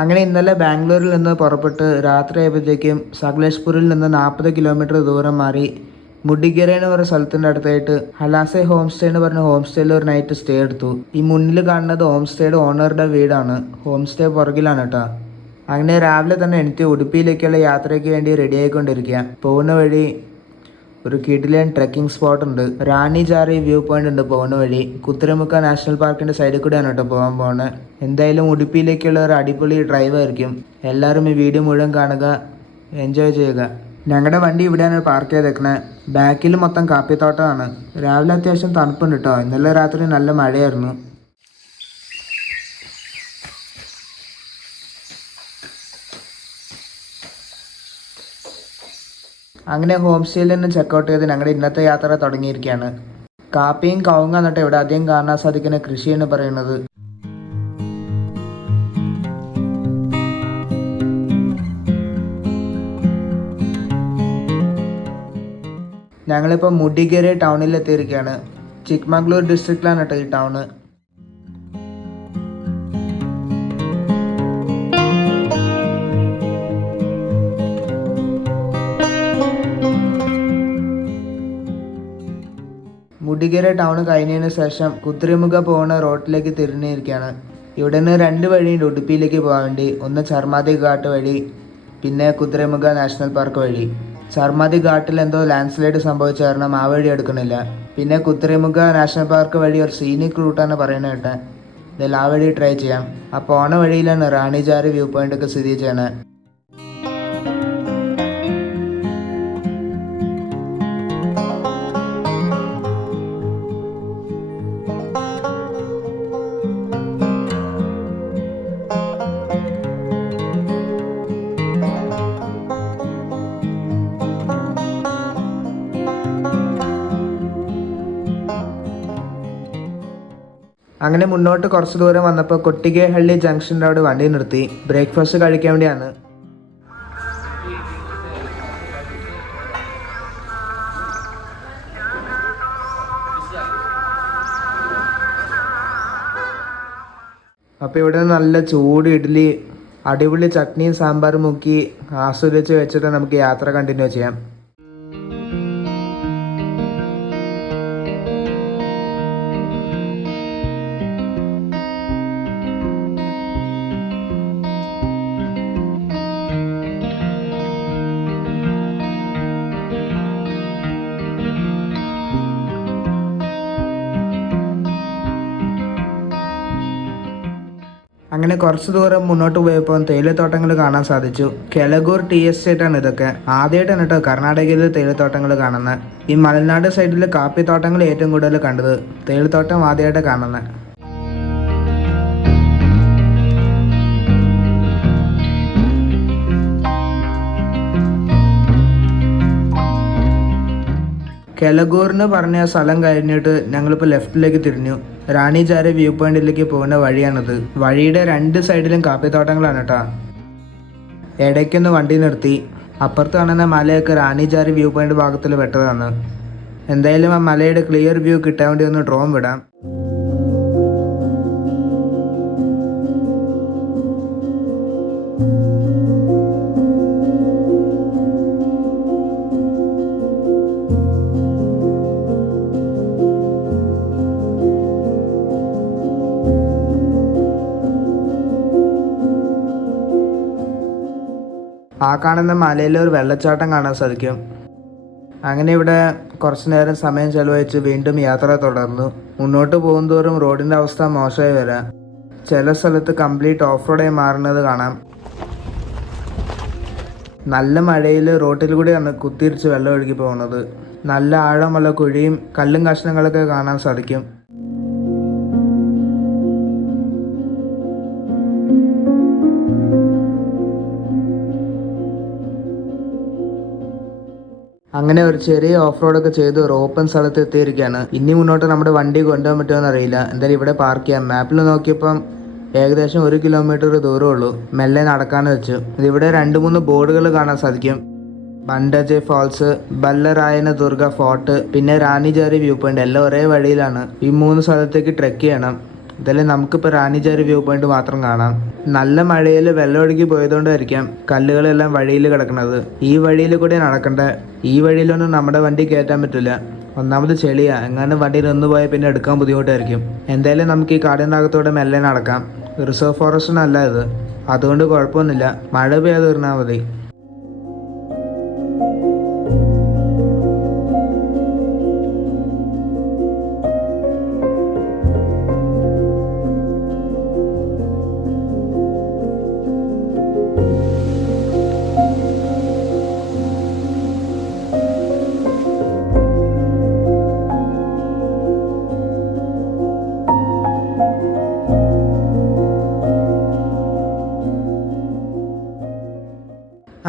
അങ്ങനെ ഇന്നലെ ബാംഗ്ലൂരിൽ നിന്ന് പുറപ്പെട്ട് രാത്രിയായപ്പോഴത്തേക്കും സകലേഷ്പൂരിൽ നിന്ന് 40 കിലോമീറ്റർ ദൂരം മാറി മുഡിഗെറെ എന്ന് പറയുന്ന സ്ഥലത്തിൻ്റെ അടുത്തായിട്ട് ഹലാസെ ഹോം സ്റ്റേ എന്ന് പറഞ്ഞ ഹോം സ്റ്റേയിൽ ഒരു നൈറ്റ് സ്റ്റേ എടുത്തു. ഈ മുന്നിൽ കാണുന്നത് ഹോം സ്റ്റേയുടെ ഓണറുടെ വീടാണ്. ഹോം സ്റ്റേ പുറകിലാണ് കേട്ടോ. അങ്ങനെ രാവിലെ തന്നെ എനിക്ക് ഉടുപ്പിയിലേക്കുള്ള യാത്രയ്ക്ക് വേണ്ടി റെഡി ആയിക്കൊണ്ടിരിക്കുക. പോകുന്ന വഴി ഒരു കിടിലൻ ട്രെക്കിംഗ് സ്പോട്ട് ഉണ്ട്. റാണി ജാറി വ്യൂ പോയിന്റ് ഉണ്ട് പോകുന്ന വഴി. കുതിരമുക്ക നാഷണൽ പാർക്കിന്റെ സൈഡിൽ കൂടെയാണ് കേട്ടോ പോകാൻ പോകുന്നത്. എന്തായാലും ഉടുപ്പിയിലേക്കുള്ള ഒരു അടിപൊളി ഡ്രൈവ് ആയിരിക്കും. എല്ലാവരും ഈ വീഡിയോ മുഴുവൻ കാണുക, എൻജോയ് ചെയ്യുക. ഞങ്ങളുടെ വണ്ടി ഇവിടെയാണ് പാർക്ക് ചെയ്തേക്കണേ. ബാക്കിൽ മൊത്തം കാപ്പിത്തോട്ടമാണ്. രാവിലെ അത്യാവശ്യം തണുപ്പുണ്ട് കേട്ടോ. ഇന്നലെ രാത്രി നല്ല മഴയായിരുന്നു. അങ്ങനെ ഹോം സ്റ്റേയിൽ നിന്ന് ചെക്കൗട്ട് ചെയ്ത് ഞങ്ങളുടെ ഇന്നത്തെ യാത്ര തുടങ്ങിയിരിക്കുകയാണ്. കാപ്പിയും കവുങ്ങ എന്നിട്ട് ഇവിടെ അധികം കാണാൻ സാധിക്കുന്ന കൃഷി എന്ന് പറയുന്നത്. ഞങ്ങളിപ്പോൾ മുഡിഗെറെ ടൗണിൽ എത്തിയിരിക്കുകയാണ്. ചിക്മംഗ്ലൂർ ഡിസ്ട്രിക്റ്റിലാണ് കേട്ടോ ഈ ടൗണ്. മുഡിഗെറെ ടൗൺ കഴിഞ്ഞതിന് ശേഷം കുതിരമുഖ പോകുന്ന റോഡിലേക്ക് തിരിഞ്ഞിരിക്കുകയാണ്. ഇവിടെ നിന്ന് 2 വഴിയുണ്ട് ഉടുപ്പിയിലേക്ക് പോകാൻ വേണ്ടി. ഒന്ന് ചർമാതി ഘാട്ട് വഴി, പിന്നെ കുതിരമുഖ നാഷണൽ പാർക്ക് വഴി. ചർമാതി ഘാട്ടിൽ എന്തോ ലാൻഡ് സ്ലൈഡ് സംഭവിച്ച കാരണം ആ വഴി എടുക്കണില്ല. പിന്നെ കുതിരമുഖ നാഷണൽ പാർക്ക് വഴി ഒരു സീനിക് റൂട്ടാണ് പറയുന്നത് കേട്ടെ. ഇതിൽ ആ വഴി ട്രൈ ചെയ്യാം. ആ പോണ വഴിയിലാണ് റാണി ജാറി വ്യൂ പോയിന്റ് ഒക്കെ സ്ഥിതി ചെയ്യണേ. അങ്ങനെ മുന്നോട്ട് കുറച്ച് ദൂരം വന്നപ്പോൾ കൊട്ടിഗേഹള്ളി ജംഗ്ഷൻ്റെ അവിടെ വണ്ടി നിർത്തി. ബ്രേക്ക്ഫാസ്റ്റ് കഴിക്കാൻ വേണ്ടിയാണ്. അപ്പോൾ ഇവിടെ നല്ല ചൂട് ഇഡ്ഡലി, അടിപൊളി ചട്നിയും സാമ്പാറും മുക്കി ആസ്വദിച്ച് വെച്ചിട്ട് നമുക്ക് യാത്ര കണ്ടിന്യൂ ചെയ്യാം. അങ്ങനെ കുറച്ച് ദൂരം മുന്നോട്ട് പോയപ്പോൾ തേയിലത്തോട്ടങ്ങൾ കാണാൻ സാധിച്ചു. കെലഗൂർ ടീ എസ്റ്റേറ്റ് ആണ് ഇതൊക്കെ. ആദ്യമായിട്ടാണ് കേട്ടോ കർണാടകയിൽ തേയിലത്തോട്ടങ്ങൾ കാണുന്നത്. ഈ മലനാട് സൈഡിൽ കാപ്പിത്തോട്ടങ്ങൾ ഏറ്റവും കൂടുതൽ കണ്ടത്. തേയിലത്തോട്ടം ആദ്യമായിട്ട് കാണുന്നത്. കെലഗൂറിന് പറഞ്ഞ സ്ഥലം കഴിഞ്ഞിട്ട് ഞങ്ങളിപ്പോൾ ലെഫ്റ്റിലേക്ക് തിരിഞ്ഞു. റാണി ജാറി വ്യൂ പോയിന്റിലേക്ക് പോകുന്ന വഴിയാണിത്. വഴിയുടെ 2 സൈഡിലും കാപ്പിത്തോട്ടങ്ങളാണ് കേട്ടോ. ഇടയ്ക്കൊന്ന് വണ്ടി നിർത്തി. അപ്പുറത്ത് കാണുന്ന മലയൊക്കെ റാണി ജാറി വ്യൂ പോയിന്റ് ഭാഗത്തിൽ പെട്ടതാണ്. എന്തായാലും ആ മലയുടെ ക്ലിയർ വ്യൂ കിട്ടാൻ വേണ്ടി ഒന്ന് ഡ്രോൺ വിടാം. ആ കാണുന്ന മലയിൽ ഒരു വെള്ളച്ചാട്ടം കാണാൻ സാധിക്കും. അങ്ങനെ ഇവിടെ കുറച്ച് നേരം സമയം ചെലവഴിച്ച് വീണ്ടും യാത്ര തുടർന്നു. മുന്നോട്ട് പോകുന്തോറും റോഡിൻ്റെ അവസ്ഥ മോശമായി വരാം. ചില സ്ഥലത്ത് കംപ്ലീറ്റ് ഓഫ് റോഡായി മാറുന്നത് കാണാം. നല്ല മഴയിൽ റോട്ടിൽ കൂടെയാണ് കുത്തിരിച്ച് വെള്ളം ഒഴുകി പോകുന്നത്. നല്ല ആഴമുള്ള കുഴിയും കല്ലും കഷ്ണങ്ങളൊക്കെ കാണാൻ സാധിക്കും. അങ്ങനെ ഒരു ചെറിയ ഓഫ് റോഡൊക്കെ ചെയ്ത് ഒരു ഓപ്പൺ സ്ഥലത്ത് എത്തിയിരിക്കുകയാണ്. ഇനി മുന്നോട്ട് നമ്മുടെ വണ്ടി കൊണ്ടുപോകാൻ പറ്റുമോ അറിയില്ല. എന്തായാലും ഇവിടെ പാർക്ക് ചെയ്യാം. മാപ്പിൽ നോക്കിയപ്പം ഏകദേശം 1 കിലോമീറ്റർ ദൂരമുള്ളൂ. മെല്ലെ നടക്കാന്ന് വെച്ചു. ഇതിവിടെ 2-3 ബോർഡുകൾ കാണാൻ സാധിക്കും. ബണ്ടജെ ഫാൾസ്, ബല്ലറായന ദുർഗ ഫോർട്ട്, പിന്നെ റാണി ജാറി വ്യൂ പോയിന്റ് എല്ലാം ഒരേ വഴിയിലാണ്. ഈ 3 സ്ഥലത്തേക്ക് ട്രെക്ക് ചെയ്യണം. ഇതെല്ലാം നമുക്കിപ്പോൾ റാണിജാരി വ്യൂ പോയിന്റ് മാത്രം കാണാം. നല്ല മഴയിൽ വെള്ളം ഒഴുകി പോയതുകൊണ്ടായിരിക്കാം കല്ലുകളെല്ലാം വഴിയിൽ കിടക്കുന്നത്. ഈ വഴിയിൽ കൂടെ നടക്കണ്ടേ. ഈ വഴിയിലൊന്നും നമ്മുടെ വണ്ടി കയറ്റാൻ പറ്റില്ല. ഒന്നാമത് ചെളിയാ, എങ്ങാനും വണ്ടി നിന്ന് പോയാൽ പിന്നെ എടുക്കാൻ ബുദ്ധിമുട്ടായിരിക്കും. എന്തായാലും നമുക്ക് ഈ കാടിനകത്തൂടെ മെല്ലെ നടക്കാം. റിസർവ് ഫോറസ്റ്റിനല്ല ഇത്, അതുകൊണ്ട് കുഴപ്പമൊന്നുമില്ല. മഴ പെയ്യാതെ തീർന്നാൽ മതി.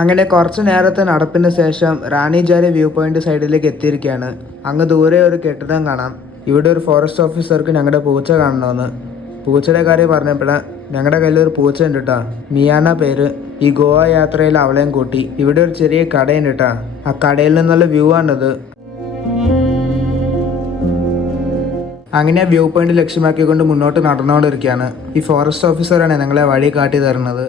അങ്ങനെ കുറച്ച് നേരത്തെ നടപ്പിന് ശേഷം റാണിജാരി വ്യൂ പോയിന്റ് സൈഡിലേക്ക് എത്തിയിരിക്കുകയാണ്. അങ്ങ് ദൂരെ ഒരു കെട്ടിടം കാണാം. ഇവിടെ ഒരു ഫോറസ്റ്റ് ഓഫീസർക്ക് ഞങ്ങളുടെ പൂച്ച കാണണമെന്ന്. പൂച്ചയുടെ കാര്യം പറഞ്ഞപ്പോഴാണ് ഞങ്ങളുടെ കയ്യിൽ ഒരു പൂച്ച ഉണ്ട് കേട്ടോ, മിയാന പേര്. ഈ ഗോവ യാത്രയിൽ അവളെയും കൂട്ടി. ഇവിടെ ഒരു ചെറിയ കടയുണ്ട് കേട്ടോ, ആ കടയിൽ നിന്നുള്ള വ്യൂ ആണിത്. അങ്ങനെ വ്യൂ പോയിന്റ് ലക്ഷ്യമാക്കിക്കൊണ്ട് മുന്നോട്ട് നടന്നുകൊണ്ടിരിക്കുകയാണ്. ഈ ഫോറസ്റ്റ് ഓഫീസറാണ് ഞങ്ങളെ വഴി കാട്ടി തരുന്നത്.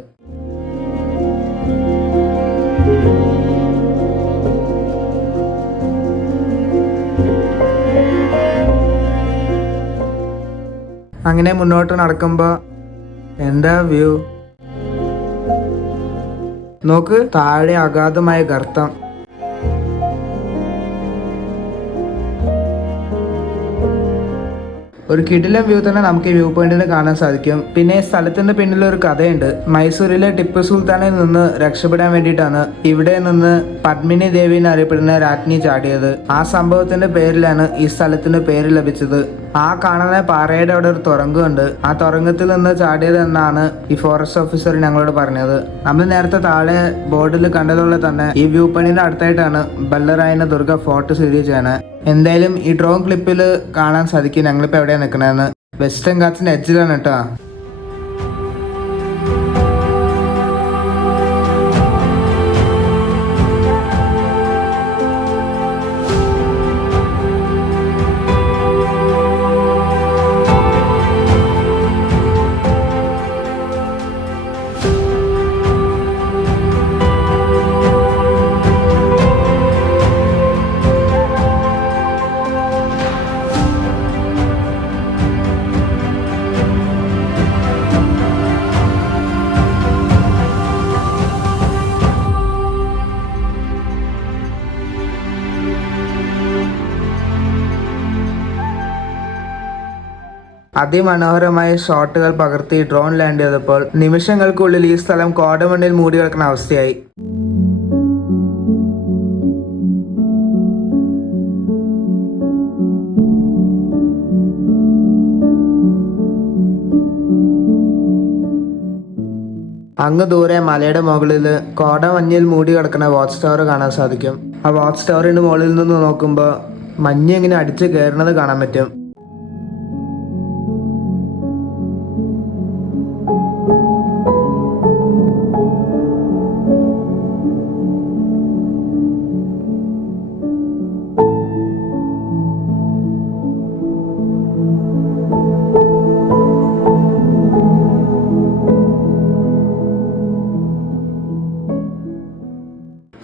അങ്ങനെ മുന്നോട്ട് നടക്കുമ്പോൾ എന്താ വ്യൂ നോക്ക്, താഴെ അഗാധമായ ഗർത്തം. ഒരു കിടിലം വ്യൂ തന്നെ നമുക്ക് ഈ വ്യൂ പോയിന്റിൽ കാണാൻ സാധിക്കും. പിന്നെ സ്ഥലത്തിന്റെ പിന്നിൽ ഒരു കഥയുണ്ട്. മൈസൂരിലെ ടിപ്പു സുൽത്താനിൽ നിന്ന് രക്ഷപ്പെടാൻ വേണ്ടിയിട്ടാണ് ഇവിടെ നിന്ന് പത്മിനി ദേവി എന്നറിയപ്പെടുന്ന രാജ്ഞി ചാടിയത്. ആ സംഭവത്തിന്റെ പേരിലാണ് ഈ സ്ഥലത്തിന് പേര് ലഭിച്ചത്. ആ കാണുന്ന പാറയുടെ അവിടെ ഒരു തുരങ്കമുണ്ട്. ആ തുരങ്കത്തിൽ നിന്ന് ചാടിയത് എന്നാണ് ഈ ഫോറസ്റ്റ് ഓഫീസർ ഞങ്ങളോട് പറഞ്ഞത്. നമ്മൾ നേരത്തെ താഴെ ബോർഡിൽ കണ്ടതുപോലെ തന്നെ ഈ വ്യൂ പോയിന്റിന്റെ അടുത്തായിട്ടാണ് ബല്ലറായന ദുർഗ ഫോർട്ട് സ്ഥിതി ചെയ്യുന്നത്. എന്തായാലും ഈ ഡ്രോൺ ക്ലിപ്പിൽ കാണാൻ സാധിക്കും ഞങ്ങളിപ്പോൾ എവിടെയാണ് നിൽക്കണതെന്ന്. വെസ്റ്റേൺ ഘാട്സിന്റെ എഡ്ജിലാണ് കേട്ടോ. അതിമനോഹരമായ ഷോട്ടുകൾ പകർത്തി ഡ്രോൺ ലാൻഡ് ചെയ്തപ്പോൾ നിമിഷങ്ങൾക്കുള്ളിൽ ഈ സ്ഥലം കോടമണ്ണിൽ മൂടി കിടക്കുന്ന അവസ്ഥയായി. അങ്ങ് ദൂരെ മലയുടെ മുകളിൽ കോടമഞ്ഞിൽ മൂടി കിടക്കുന്ന വാച്ച് ടവർ കാണാൻ സാധിക്കും. ആ വാച്ച് ടവറിന് മുകളിൽ നിന്ന് നോക്കുമ്പോൾ മഞ്ഞ് ഇങ്ങനെ അടിച്ച് കയറുന്നത് കാണാൻ പറ്റും.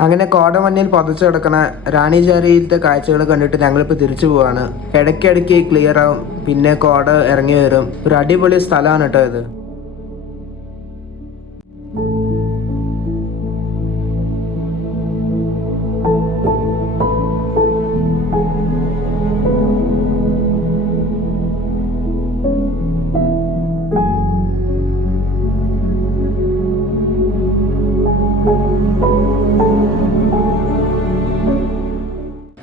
അങ്ങനെ കോടമഞ്ഞിൽ പൊതച്ചു കിടക്കുന്ന റാണിജാരിയിലത്തെ കാഴ്ചകൾ കണ്ടിട്ട് ഞങ്ങളിപ്പോൾ തിരിച്ചു പോവാണ്. ഇടയ്ക്കിടയ്ക്ക് ക്ലിയർ ആവും, പിന്നെ കോട ഇറങ്ങി വരും. ഒരു അടിപൊളി സ്ഥലമാണ് കേട്ടോ ഇത്.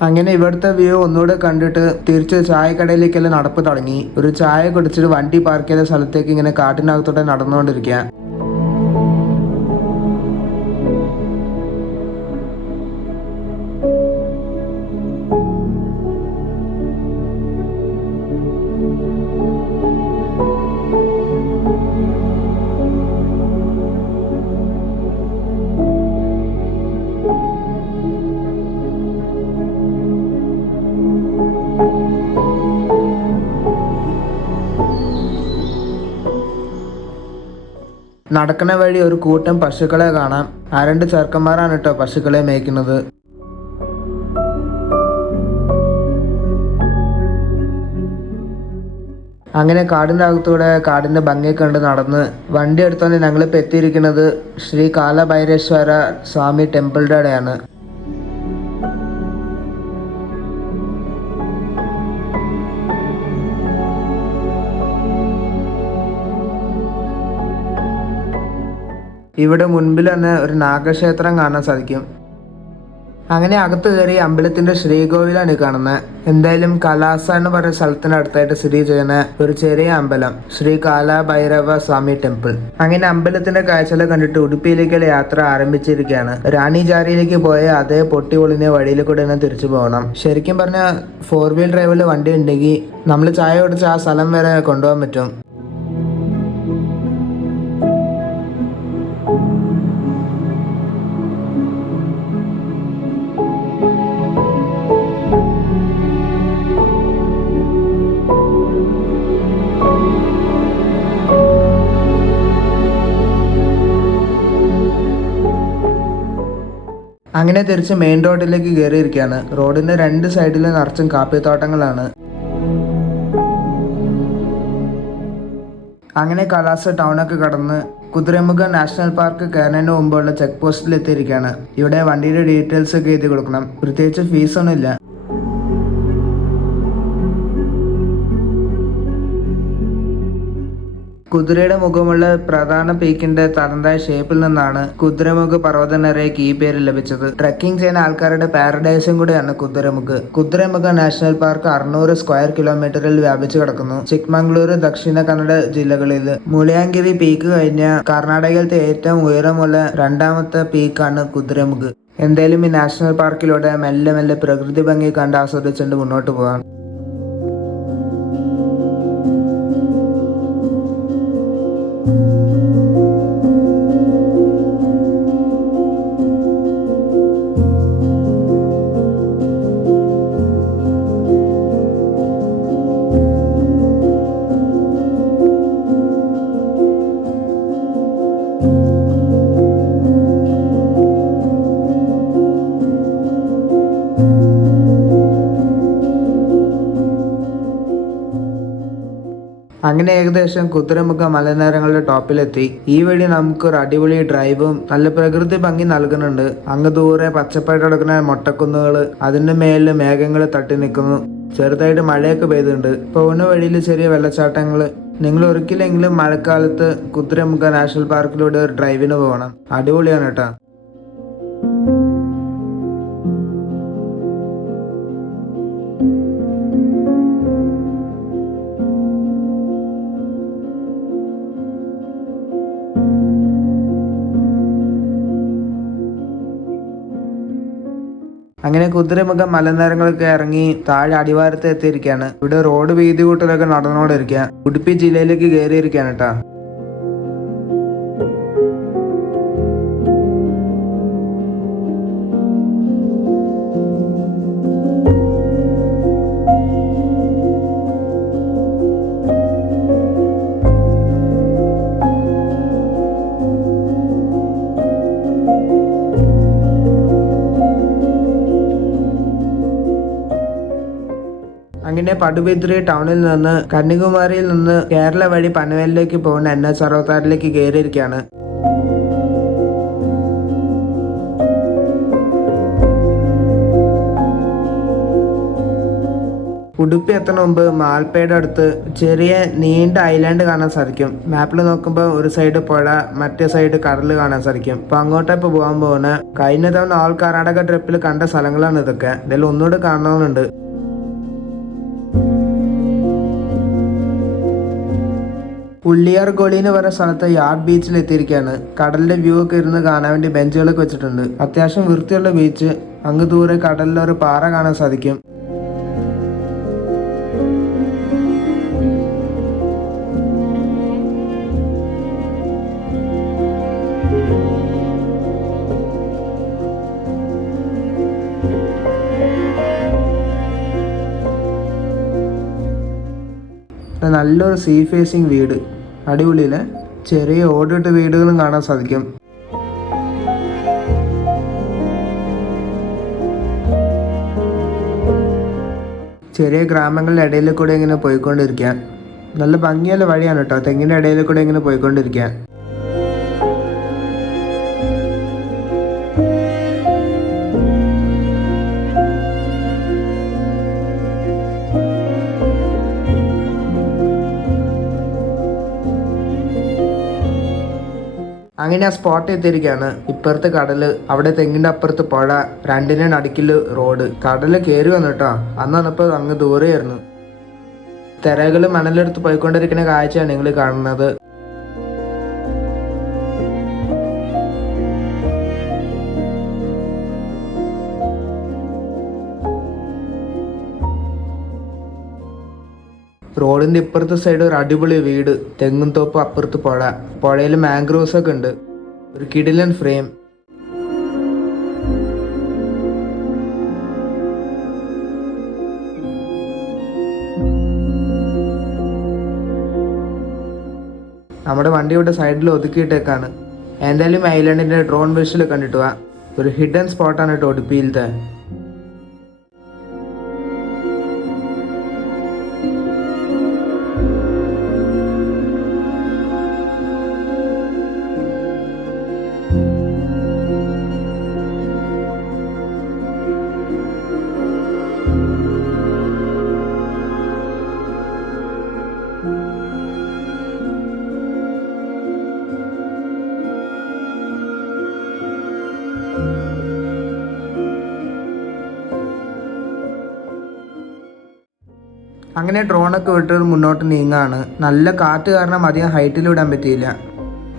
അങ്ങനെ ഇവിടുത്തെ വ്യൂ ഒന്നുകൂടെ കണ്ടിട്ട് തിരിച്ച് ചായക്കടയിലേക്കെല്ലാം നടപ്പ് തുടങ്ങി. ഒരു ചായ കുടിച്ചിട്ട് വണ്ടി പാർക്ക് ചെയ്ത സ്ഥലത്തേക്ക് ഇങ്ങനെ കാട്ടിനകത്തോടെ നടന്നുകൊണ്ടിരിക്കുക. നടക്കുന്ന വഴി ഒരു കൂട്ടം പശുക്കളെ കാണാം. ആ രണ്ട് ചെറുക്കന്മാരാണ് കേട്ടോ പശുക്കളെ മേയ്ക്കുന്നത്. അങ്ങനെ കാടിൻ്റെ അകത്തൂടെ കാടിൻ്റെ ഭംഗിയൊക്കെ കണ്ട് നടന്ന് വണ്ടി എടുത്തോണ്ട് ഞങ്ങളിപ്പോൾ എത്തിയിരിക്കുന്നത് ശ്രീ കാലഭൈരേശ്വര സ്വാമി ടെമ്പിളിൻ്റെ അവിടെയാണ്. ഇവിടെ മുൻപിൽ തന്നെ ഒരു നാഗക്ഷേത്രം കാണാൻ സാധിക്കും. അങ്ങനെ അകത്ത് കയറി അമ്പലത്തിന്റെ ശ്രീകോവിലാണ് കാണുന്നത്. എന്തായാലും കലാസ എന്ന് പറയുന്ന സ്ഥലത്തിന് അടുത്തായിട്ട് സ്ഥിതി ചെയ്യുന്ന ഒരു ചെറിയ അമ്പലം, ശ്രീ കാലഭൈരവ സ്വാമി ടെമ്പിൾ. അങ്ങനെ അമ്പലത്തിന്റെ കാഴ്ചകൾ കണ്ടിട്ട് ഉടുപ്പിയിലേക്കുള്ള യാത്ര ആരംഭിച്ചിരിക്കുകയാണ്. റാണിജാരിയിലേക്ക് പോയ അതേ പൊട്ടി പൊളിഞ്ഞ വഴിയിൽ കൂടെ തന്നെ തിരിച്ചു പോകണം. ശരിക്കും പറഞ്ഞാൽ 4 വീൽ ഡ്രൈവിൽ വണ്ടി ഉണ്ടെങ്കിൽ നമ്മൾ ചായ കുടിച്ച് ആ സ്ഥലം വരെ കൊണ്ടുപോകാൻ പറ്റും. അങ്ങനെ തിരിച്ച് മെയിൻ റോഡിലേക്ക് കയറിയിരിക്കുകയാണ്. റോഡിന്റെ 2 സൈഡിലും നിറച്ചും കാപ്പിത്തോട്ടങ്ങളാണ്. അങ്ങനെ കലാസ ടൗണൊക്കെ കടന്ന് കുതിരമുഖം നാഷണൽ പാർക്ക് കയറുന്നതിന് മുമ്പുള്ള ചെക്ക് പോസ്റ്റിൽ എത്തിയിരിക്കുകയാണ്. ഇവിടെ വണ്ടിയുടെ ഡീറ്റെയിൽസ് ഒക്കെ എഴുതി കൊടുക്കണം. പ്രത്യേകിച്ച് ഫീസൊന്നും ഇല്ല. കുതിരയുടെ മുഖമുള്ള പ്രധാന പീക്കിന്റെ തനതായ ഷേപ്പിൽ നിന്നാണ് കുതിരമുഖ് പർവ്വതനിരയ്ക്ക് ഈ പേര് ലഭിച്ചത്. ട്രക്കിംഗ് ചെയ്യുന്ന ആൾക്കാരുടെ പാരഡൈസും കൂടിയാണ് Kudremukh. Kudremukh national park 600 square കിലോമീറ്ററിൽ വ്യാപിച്ചു കിടക്കുന്നു. ചിക്മംഗ്ലൂർ, ദക്ഷിണ കന്നഡ ജില്ലകളിൽ. മുളയാങ്കിരി പീക്ക് കഴിഞ്ഞ കർണാടകയിലത്തെ ഏറ്റവും ഉയരമുള്ള 2ാമത്തെ പീക്കാണ് കുതിരമുഖ്. എന്തായാലും ഈ നാഷണൽ പാർക്കിലൂടെ മെല്ലെ മെല്ലെ പ്രകൃതി ഭംഗി കണ്ട് ആസ്വദിച്ചുകൊണ്ട് മുന്നോട്ട് പോകാം. അങ്ങനെ ഏകദേശം കുതിരമുഖ മലനിരകളുടെ ടോപ്പിലെത്തി. ഈ വഴി നമുക്കൊരു അടിപൊളി ഡ്രൈവും നല്ല പ്രകൃതി ഭംഗി നൽകുന്നുണ്ട്. അങ്ങ് ദൂരെ പച്ചപ്പായിട്ട് കിടക്കുന്ന മൊട്ടക്കുന്നുകൾ, അതിന്റെ മേലിൽ മേഘങ്ങൾ തട്ടി നിൽക്കുന്നു. ചെറുതായിട്ട് മഴയൊക്കെ പെയ്തിട്ടുണ്ട്. പോകുന്ന വഴിയിൽ ചെറിയ വെള്ളച്ചാട്ടങ്ങൾ. നിങ്ങൾ ഒരിക്കലെങ്കിലും മഴക്കാലത്ത് കുതിരമുഖ നാഷണൽ പാർക്കിലൂടെ ഒരു ഡ്രൈവിന് പോകണം. അടിപൊളിയാണ് കേട്ടോ. അങ്ങനെ കുതിരമുഖം മലനിരങ്ങളൊക്കെ ഇറങ്ങി താഴെ അടിവാരത്ത് എത്തിയിരിക്കുകയാണ്. ഇവിടെ റോഡ് വീതി കൂട്ടലൊക്കെ നടന്നുകൊണ്ടിരിക്കുക. ഉടുപ്പി ജില്ലയിലേക്ക് കയറിയിരിക്കുകയാണ് കേട്ടോ. അങ്ങനെ പടുബിദ്രി ടൗണിൽ നിന്ന് കന്യാകുമാരിയിൽ നിന്ന് കേരള വഴി പനവേലിലേക്ക് പോകുന്ന NH 66 കയറിയിരിക്കുകയാണ്. ഉടുപ്പി എത്തുന്ന മുമ്പ് മാൽപ്പയുടെ അടുത്ത് ചെറിയ നീണ്ട ഐലാൻഡ് കാണാൻ സാധിക്കും. മാപ്പിൽ നോക്കുമ്പോൾ ഒരു സൈഡ് പുഴ, മറ്റേ സൈഡ് കടൽ കാണാൻ സാധിക്കും. അപ്പൊ അങ്ങോട്ടാ ഇപ്പൊ പോകാൻ പോകുന്നത്. കഴിഞ്ഞ തവണ ഓൾ കർണാടക ട്രിപ്പിൽ കണ്ട സ്ഥലങ്ങളാണ് ഇതൊക്കെ. ഇതിൽ ഒന്നുകൂടെ കാണണമെന്നുണ്ട്. ഉള്ളിയാർ ഗോളി എന്ന് പറയുന്ന സ്ഥലത്ത് യാർഡ് ബീച്ചിൽ എത്തിയിരിക്കുകയാണ്. കടലിന്റെ വ്യൂ ഒക്കെ ഇരുന്ന് കാണാൻ വേണ്ടി ബെഞ്ചുകളൊക്കെ വെച്ചിട്ടുണ്ട്. അത്യാവശ്യം വൃത്തിയുള്ള ബീച്ച്. അങ്ങ് ദൂരെ കടലിൽ ഒരു പാറ കാണാൻ സാധിക്കും. നല്ലൊരു സീ ഫേസിങ് വീട്. അടിപൊളിയില്ലേ? ചെറിയ ഓടിട്ട വീടുകളും കാണാൻ സാധിക്കും. ചെറിയ ഗ്രാമങ്ങളുടെ ഇടയിൽ കൂടെ ഇങ്ങനെ പോയിക്കൊണ്ടിരിക്കുക. നല്ല ഭംഗിയുള്ള വഴിയാണ് കേട്ടോ, തെങ്ങിൻ്റെ ഇടയിൽ കൂടെ ഇങ്ങനെ പോയിക്കൊണ്ടിരിക്കുക. അങ്ങനെ ആ സ്പോട്ട് എത്തിയിരിക്കുകയാണ്. ഇപ്പുറത്ത് കടല്, അവിടെ തെങ്ങിന്റെ അപ്പുറത്ത് പുഴ, രണ്ടിന്റെ നടുക്കില് റോഡ്. കടല് കയറി വന്നു കേട്ടോ. അന്നപ്പോ അങ്ങ് ദൂരെയായിരുന്നു. തിരകള് മണലെടുത്ത് പോയിക്കൊണ്ടിരിക്കുന്ന കാഴ്ചയാണ് നിങ്ങൾ കാണുന്നത്. റോഡിന്റെ ഇപ്പുറത്തെ സൈഡ് ഒരു അടിപൊളി വീട്, തെങ്ങും തോപ്പ്, അപ്പുറത്ത് പുഴയിൽ മാംഗ്രോവ്സ് ഒക്കെ ഉണ്ട്. ഒരു കിടിലൻ ഫ്രെയിം. നമ്മുടെ വണ്ടി ഇവിടെ സൈഡിൽ ഒതുക്കിയിട്ടേക്കാണ്. എന്തായാലും ഐലൻഡിന്റെ ഡ്രോൺ വിഷ്വൽ കണ്ടിട്ട് പോവാ. ഒരു ഹിഡൻ സ്പോട്ടാണ് കേട്ടോ ഉടുപ്പിയിലത്തെ. അങ്ങനെ ഡ്രോണൊക്കെ വിട്ട് മുന്നോട്ട് നീങ്ങാണ്. നല്ല കാറ്റ് കാരണം അധികം ഹൈറ്റിൽ വിടാൻ പറ്റിയില്ല.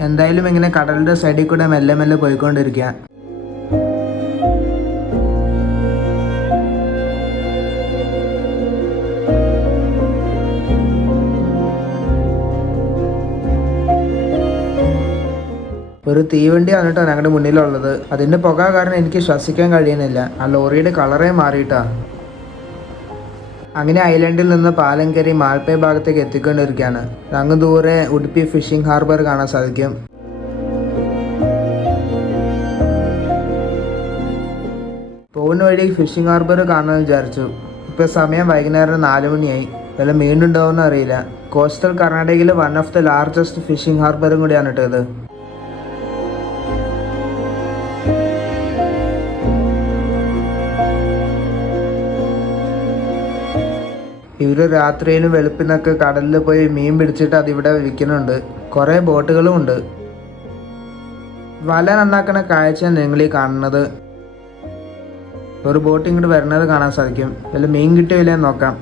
എന്തായാലും ഇങ്ങനെ കടലിൻ്റെ സൈഡിൽ കൂടെ മെല്ലെ മെല്ലെ പോയിക്കൊണ്ടിരിക്കുക. ഒരു തീവണ്ടിയാണ് കേട്ടോ ഞങ്ങളുടെ മുന്നിലുള്ളത്. അതിൻ്റെ പുക കാരണം എനിക്ക് ശ്വസിക്കാൻ കഴിയുന്നില്ല. ആ ലോറിയുടെ കളറേ മാറിയിട്ടാ. അങ്ങനെ ഐലൻഡിൽ നിന്ന് പാലം കയറി മാൽപ്പേ ഭാഗത്തേക്ക് എത്തിക്കൊണ്ടിരിക്കുകയാണ്. അങ്ങ് ദൂരെ ഉടുപ്പി ഫിഷിംഗ് ഹാർബർ കാണാൻ സാധിക്കും. പോകുന്ന വഴി ഫിഷിംഗ് ഹാർബർ കാണാമെന്ന് വിചാരിച്ചു. ഇപ്പോൾ സമയം വൈകുന്നേരം 4 മണിയായി. വല്ല മീനുണ്ടാവുമെന്ന് അറിയില്ല. കോസ്റ്റൽ കർണാടകയിൽ one of the largest fishing ഹാർബറും കൂടിയാണ് കേട്ടത്. ഇവര് രാത്രിയിലും വെളുപ്പിനൊക്കെ കടലിൽ പോയി മീൻ പിടിച്ചിട്ട് അതിവിടെ വിൽക്കുന്നുണ്ട്. കുറേ ബോട്ടുകളും ഉണ്ട്. വല നന്നാക്കണ കാഴ്ചയാണ് നിങ്ങൾ ഈ കാണുന്നത്. ഒരു ബോട്ട് ഇങ്ങോട്ട് വരുന്നത് കാണാൻ സാധിക്കും. വല്ല മീൻ കിട്ടിയില്ലേ നോക്കാം.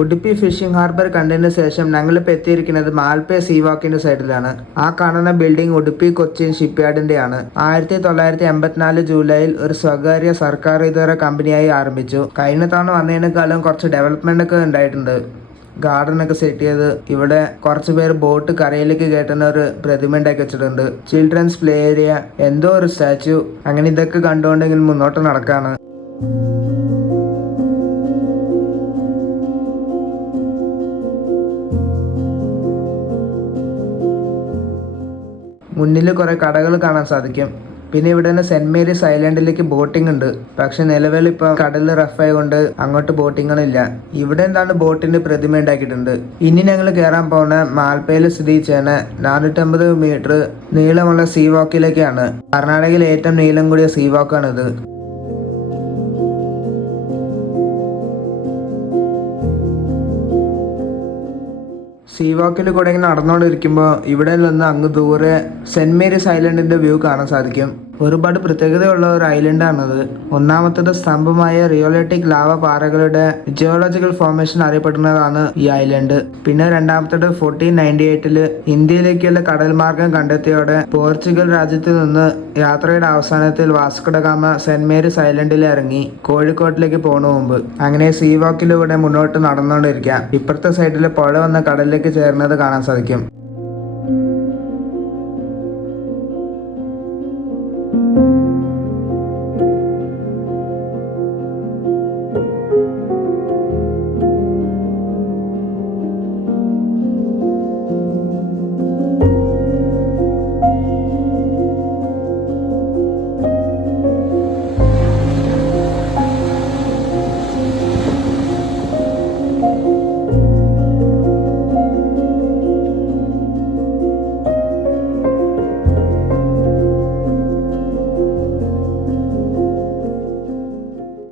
ഉടുപ്പി ഫിഷിംഗ് ഹാർബർ കണ്ടതിന് ശേഷം ഞങ്ങളിപ്പോൾ എത്തിയിരിക്കുന്നത് മാൽപ്പേ സീവാക്കിന്റെ സൈഡിലാണ്. ആ കാണുന്ന ബിൽഡിംഗ് ഉടുപ്പി കൊച്ചിൻ ഷിപ്പ്യാർഡിന്റെയാണ്. 1984 ജൂലൈയിൽ ഒരു സ്വകാര്യ സർക്കാർ ഇതര കമ്പനിയായി ആരംഭിച്ചു. കഴിഞ്ഞ തവണ വന്നതിനേക്കാളും കുറച്ച് ഡെവലപ്മെന്റ് ഒക്കെ ഉണ്ടായിട്ടുണ്ട്. ഗാർഡൻ ഒക്കെ സെറ്റ് ചെയ്ത് ഇവിടെ കുറച്ച് പേര് ബോട്ട് കരയിലേക്ക് കയറ്റുന്ന ഒരു പ്രതിമ ഉണ്ടാക്കി വെച്ചിട്ടുണ്ട്. ചിൽഡ്രൻസ് പ്ലേ ഏരിയ, എന്തോ ഒരു സ്റ്റാച്യു. അങ്ങനെ ഇതൊക്കെ കണ്ടുകൊണ്ടെങ്കിൽ മുന്നോട്ട് നടക്കാണ്. മുന്നിൽ കുറേ കടകൾ കാണാൻ സാധിക്കും. പിന്നെ ഇവിടെ തന്നെ സെന്റ് മേരീസ് ഐലൻഡിലേക്ക് ബോട്ടിംഗ് ഉണ്ട്. പക്ഷെ നിലവിൽ ഇപ്പോൾ കടൽ റഫായി കൊണ്ട് അങ്ങോട്ട് ബോട്ടിങ്ങുകളില്ല. ഇവിടെ എന്താണ് ബോട്ടിന്റെ പ്രതിമ ഉണ്ടാക്കിയിട്ടുണ്ട്. ഇനി ഞങ്ങൾ കയറാൻ പോകുന്ന മാൽപ്പയിൽ സ്ഥിതി ചെയ്യുന്ന 450 മീറ്റർ നീളമുള്ള സീ വാക്കിലേക്കാണ്. കർണാടകയിലെ ഏറ്റവും നീളം കൂടിയ സീ വാക്കാണിത്. സീ വാക്കിൽ കൂടെ ഇങ്ങനെ നടന്നുകൊണ്ടിരിക്കുമ്പോൾ ഇവിടെ നിന്ന് അങ്ങ് ദൂരെ സെന്റ് മേരീസ് ഐലൻഡിന്റെ വ്യൂ കാണാൻ സാധിക്കും. ഒരുപാട് പ്രത്യേകതയുള്ള ഒരു ഐലൻഡാണത്. ഒന്നാമത്തത് സ്തംഭമായ റിയോലറ്റിക് ലാവ പാറകളുടെ ജിയോളജിക്കൽ ഫോർമേഷൻ അറിയപ്പെടുന്നതാണ് ഈ ഐലൻഡ്. പിന്നെ രണ്ടാമത്തത് 1498 ഇന്ത്യയിലേക്കുള്ള കടൽ മാർഗം കണ്ടെത്തിയോടെ പോർച്ചുഗൽ രാജ്യത്ത് നിന്ന് യാത്രയുടെ അവസാനത്തിൽ Vasco da Gama saint Mary's ഐലൻഡിൽ ഇറങ്ങി കോഴിക്കോട്ടിലേക്ക് പോണ മുമ്പ്. അങ്ങനെ സീ വാക്കിലൂടെ മുന്നോട്ട് നടന്നുകൊണ്ടിരിക്കാം. ഇപ്പുറത്തെ സൈഡിൽ പുഴ വന്ന കടലിലേക്ക് ചേർന്നത് കാണാൻ സാധിക്കും.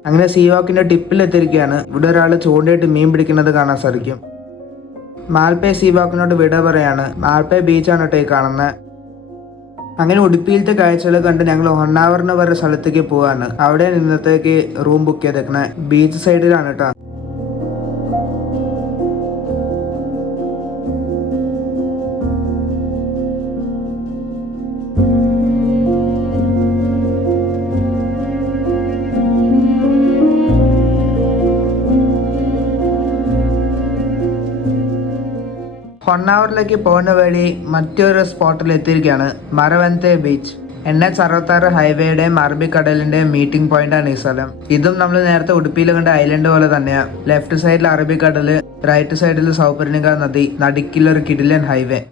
അങ്ങനെ സീവാക്കിന്റെ ടിപ്പിൽ എത്തിയിരിക്കുകയാണ്. ഇവിടെ ഒരാൾ ചൂണ്ടയിട്ട് മീൻ പിടിക്കുന്നത് കാണാൻ സാധിക്കും. മാൽപ്പേ സീവാക്കിനോട് വിട പറയാണ്. മാൽപ്പേ ബീച്ചാണ് കേട്ടോ ഈ കാണുന്നത്. അങ്ങനെ ഉടുപ്പിയിലത്തെ കാഴ്ചകൾ കണ്ട് ഞങ്ങൾ ഹൊണ്ണാവറിന് വരെ സ്ഥലത്തേക്ക് പോവാണ്. അവിടെ നിന്നത്തേക്ക് റൂം ബുക്ക് ചെയ്തേക്കണേ ബീച്ച് സൈഡിലാണ് കേട്ടോ. ഹൊണ്ണാവറിലേക്ക് പോകുന്ന വഴി മറ്റൊരു സ്പോട്ടിൽ എത്തിയിരിക്കുകയാണ്, മരവന്തെ ബീച്ച്. NH66 ഹൈവേയുടെയും അറബിക്കടലിന്റെയും മീറ്റിംഗ് പോയിന്റാണ് ഈ സ്ഥലം. ഇതും നമ്മൾ നേരത്തെ ഉടുപ്പിയിൽ കണ്ട ഐലൻഡ് പോലെ തന്നെയാണ്. ലെഫ്റ്റ് സൈഡിൽ അറബിക്കടല്, റൈറ്റ് സൈഡിൽ സൗപർണിക നദി, നടുക്കിലൊരു കിടിലൻ ഹൈവേ.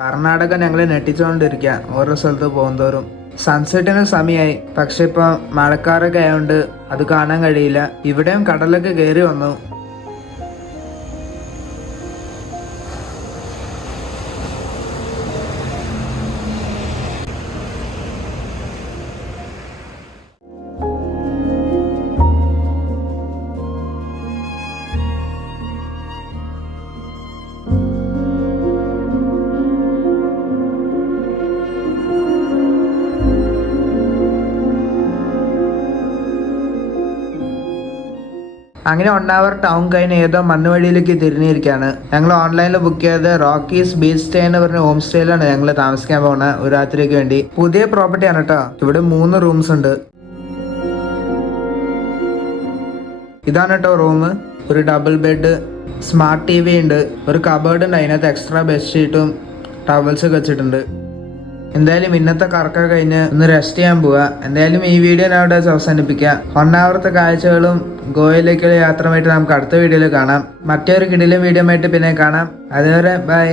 കർണാടക ഞങ്ങളെ ഞെട്ടിച്ചുകൊണ്ടിരിക്കുക ഓരോ സ്ഥലത്ത് പോകുന്തോറും. സൺസെറ്റിന് സമയമായി, പക്ഷെ ഇപ്പം മഴക്കാറൊക്കെ ആയതുകൊണ്ട് അത് കാണാൻ കഴിയില്ല. ഇവിടെയും കടലൊക്കെ കയറി വന്നു. അങ്ങനെ 1 hour ടൗൺ കഴിഞ്ഞ് ഏതോ മണ്ണുവഴിയിലേക്ക് തിരിഞ്ഞിരിക്കുകയാണ്. ഞങ്ങൾ ഓൺലൈനിൽ ബുക്ക് ചെയ്ത് റോക്കീസ് ബീച്ച് സ്റ്റേ എന്ന് പറഞ്ഞ ഹോം സ്റ്റേയിലാണ് ഞങ്ങൾ താമസിക്കാൻ പോകുന്നത് ഒരു രാത്രിക്ക് വേണ്ടി. പുതിയ പ്രോപ്പർട്ടിയാണ് കേട്ടോ. ഇവിടെ 3 റൂംസ് ഉണ്ട്. ഇതാണ് കേട്ടോ റൂം. ഒരു ഡബിൾ ബെഡ്, സ്മാർട്ട് TV ഉണ്ട്, ഒരു കബേർഡ് ഉണ്ട്, അതിനകത്ത് എക്സ്ട്രാ ബെഡ്ഷീറ്റും ടവൽസ് ഒക്കെ വെച്ചിട്ടുണ്ട്. എന്തായാലും ഇന്നത്തെ കറക്കം കഴിഞ്ഞ് ഒന്ന് റെസ്റ്റ് ചെയ്യാൻ പോവുക. എന്തായാലും ഈ വീഡിയോ ഞാൻ അവിടെ അവസാനിപ്പിക്കാം. 1 hourത്തെ കാഴ്ചകളും ഗോവയിലേക്കുള്ള യാത്രയുമായിട്ട് നമുക്ക് അടുത്ത വീഡിയോയിൽ കാണാം. മറ്റൊരു കിടിലൻ വീഡിയോ ആയിട്ട് പിന്നെ കാണാം. അതുവരെ ബൈ.